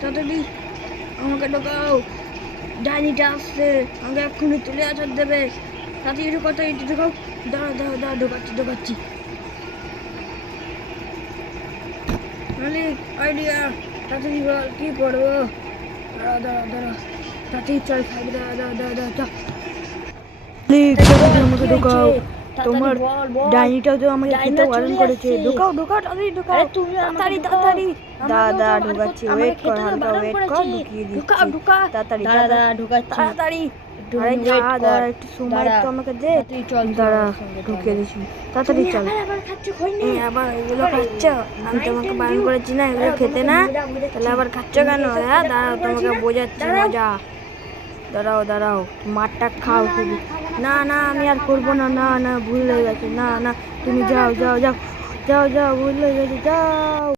তাড়াতাড়ি আমাকে ঢোকাও, ডাইনিটা আসছে, আমাকে এক্ষুনি তুলে আছাড় দেবে। তাড়াতাড়ি ঢোকাও, তাড়াতাড়ি ঢোকাও। দাঁড়া ঢোকাচ্ছি। মালিক, আইডিয়া, তাড়াতাড়ি বল কি করবো। দাঁড়া, তাড়াতাড়ি চল, খাবি, দাঁড়া চল। আমাকে ঢোকাও, তোমার ডাইনিটাও তো আমাকে খেতে বারণ করেছে। ঢোকাও তাড়াতাড়ি ঢোকাও, তাড়াতাড়ি। দাদা ঢোকাচ্ছি, ওয়েট কর, হালকা ওয়েট কর, ঢুকিয়ে দিচ্ছি। তাড়াতাড়ি তাড়াতাড়ি। আরে দাঁড়া একটু সময় তো আমাকে দে। দাঁড়া, ঢুকিয়ে দিচ্ছি, তাড়াতাড়ি চল। আবার এগুলো খাচ্ছ? আমি তোমাকে বারণ করেছি না এগুলো খেতে, না? তাহলে আবার খাচ্ছ কেন? হ্যাঁ দাঁড়াও, তোমাকে বোঝাচ্ছি মজা। দাঁড়াও, মাঠটা খাও শুধু। না আমি আর করবো না, ভুল হয়ে গেছে। না তুমি যাও, ভুল হয়ে গেছে, যাও।